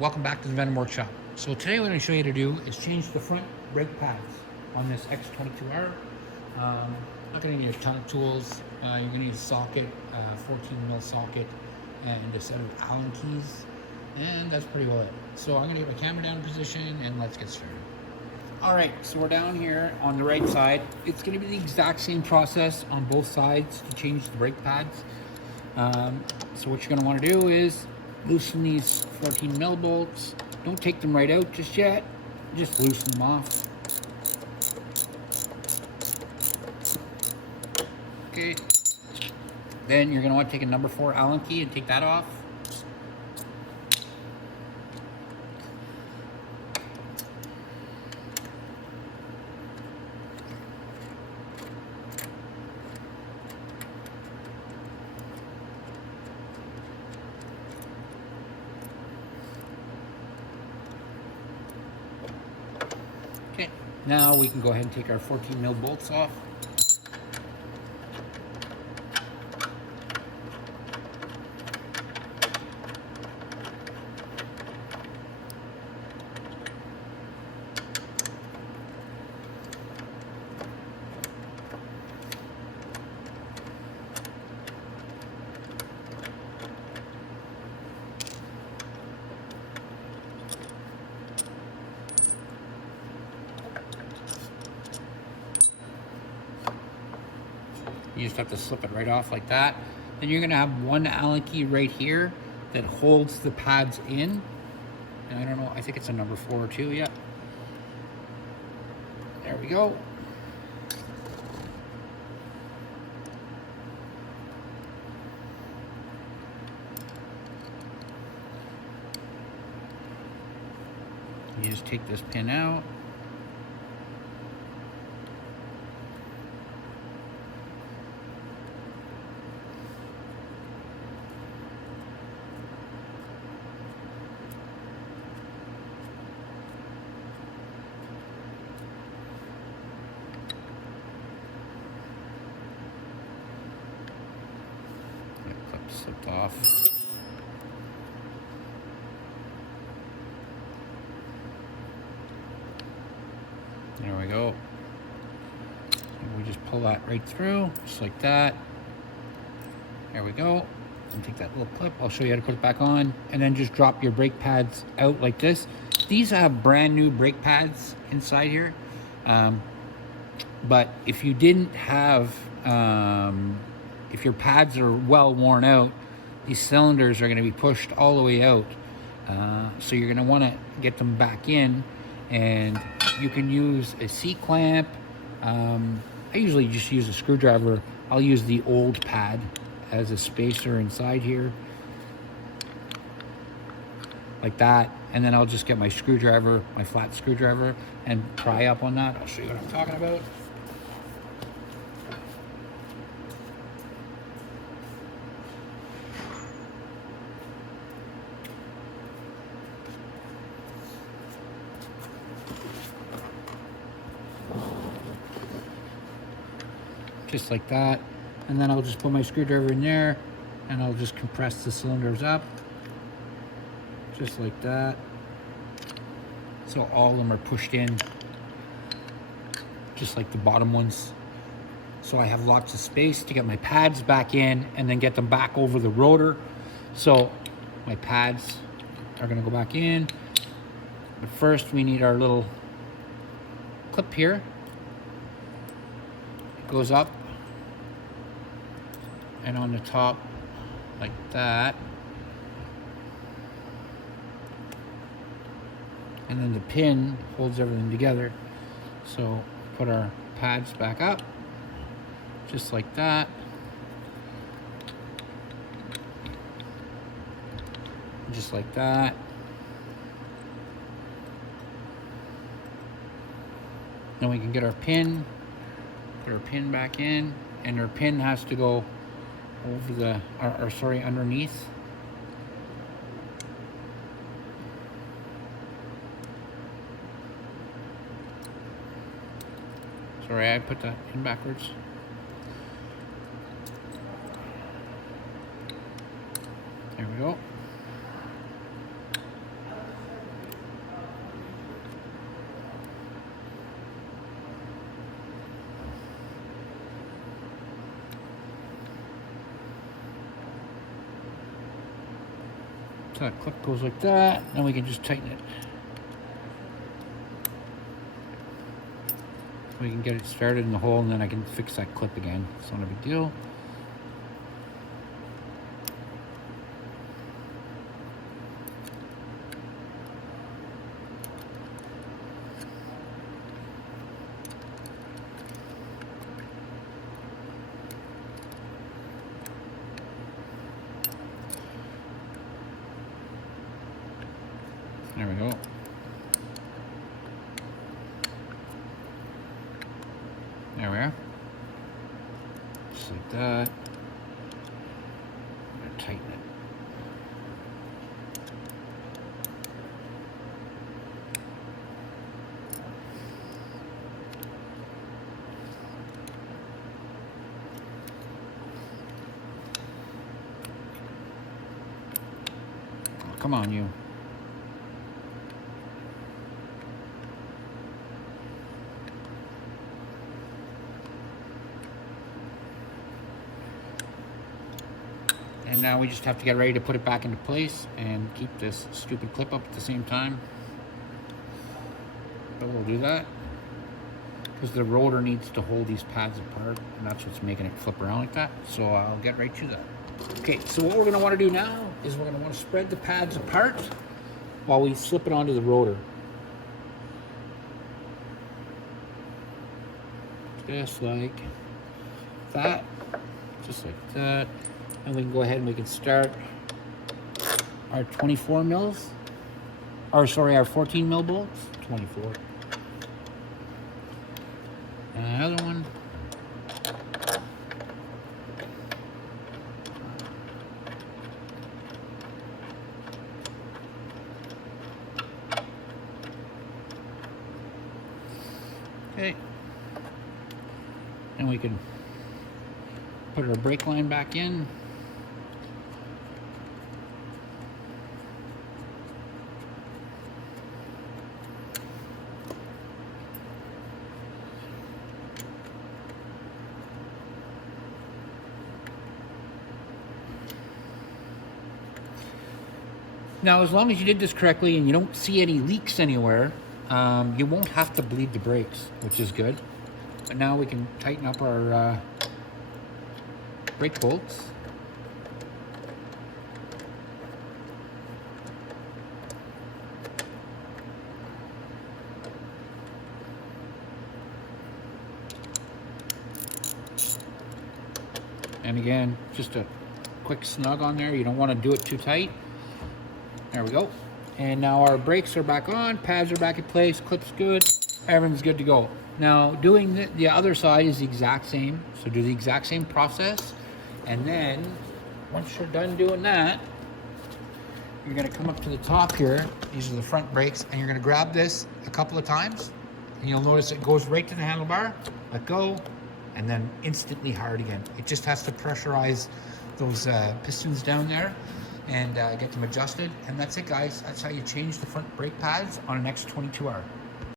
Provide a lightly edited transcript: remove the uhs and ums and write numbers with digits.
Welcome back to the Venom Workshop. So today what I'm going to show you to do is change the front brake pads on this X22R. Not going to need a ton of tools. You're going to need a socket, 14mm socket, and a set of Allen keys, and that's pretty well it. So I'm going to get my camera down in position and let's get started. Alright, so we're down here on the right side. It's going to be the exact same process on both sides to change the brake pads. So what you're going to want to do is loosen these 14mm bolts. Don't take them right out just yet. Just loosen them off. Okay. Then you're going to want to take a number 4 Allen key and take that off. Okay, now we can go ahead and take our 14mm bolts off. You just have to slip it right off like that. Then you're gonna have one Allen key right here that holds the pads in. And I don't know, I think it's a number 4 or 2, yeah. There we go. You just take this pin out. Slipped off. There we go. And we just pull that right through, just like that. There we go. And take that little clip. I'll show you how to put it back on. And then just drop your brake pads out like this. These have brand new brake pads inside here. But if you didn't have if your pads are well worn out, these cylinders are going to be pushed all the way out. So you're going to want to get them back in, and you can use a C-clamp. I usually just use a screwdriver. I'll use the old pad as a spacer inside here, like that. And then I'll just get my screwdriver, my flat screwdriver, and pry up on that. I'll show you what I'm talking about. Just like that. And then I'll just put my screwdriver in there and I'll just compress the cylinders up just like that, so all of them are pushed in just like the bottom ones, so I have lots of space to get my pads back in and then get them back over the rotor. So my pads are going to go back in, but first we need our little clip here. It goes up and on the top like that, and then the pin holds everything together. So put our pads back up just like that, just like that. Then we can get our pin, put our pin back in, and our pin has to go over the, sorry, underneath. Sorry, I put that in backwards. There we go. So that clip goes like that, then we can just tighten it. We can get it started in the hole, and then I can fix that clip again. It's not a big deal. There we go. There we are. Just like that. I'm gonna tighten it. Oh, come on, you. And now we just have to get ready to put it back into place and keep this stupid clip up at the same time. But we'll do that because the rotor needs to hold these pads apart, and that's what's making it flip around like that. So I'll get right to that. Okay, so what we're going to want to do now is we're going to want to spread the pads apart while we slip it onto the rotor. Just like that. Just like that. And we can go ahead and we can start our 24 mils, or sorry, our 14 mil bolts. 24. And another one. Okay. And we can put our brake line back in. Now, as long as you did this correctly and you don't see any leaks anywhere, you won't have to bleed the brakes, which is good. But now we can tighten up our brake bolts. And again, just a quick snug on there. You don't want to do it too tight. There we go. And now our brakes are back on, pads are back in place, clip's good, everything's good to go. Now doing the other side is the exact same. So do the exact same process. And then once you're done doing that, you're gonna come up to the top here. These are the front brakes, and you're gonna grab this a couple of times, and you'll notice it goes right to the handlebar, let go, and then instantly hard again. It just has to pressurize those pistons down there and get them adjusted. And that's it, guys. That's how you change the front brake pads on an X22R.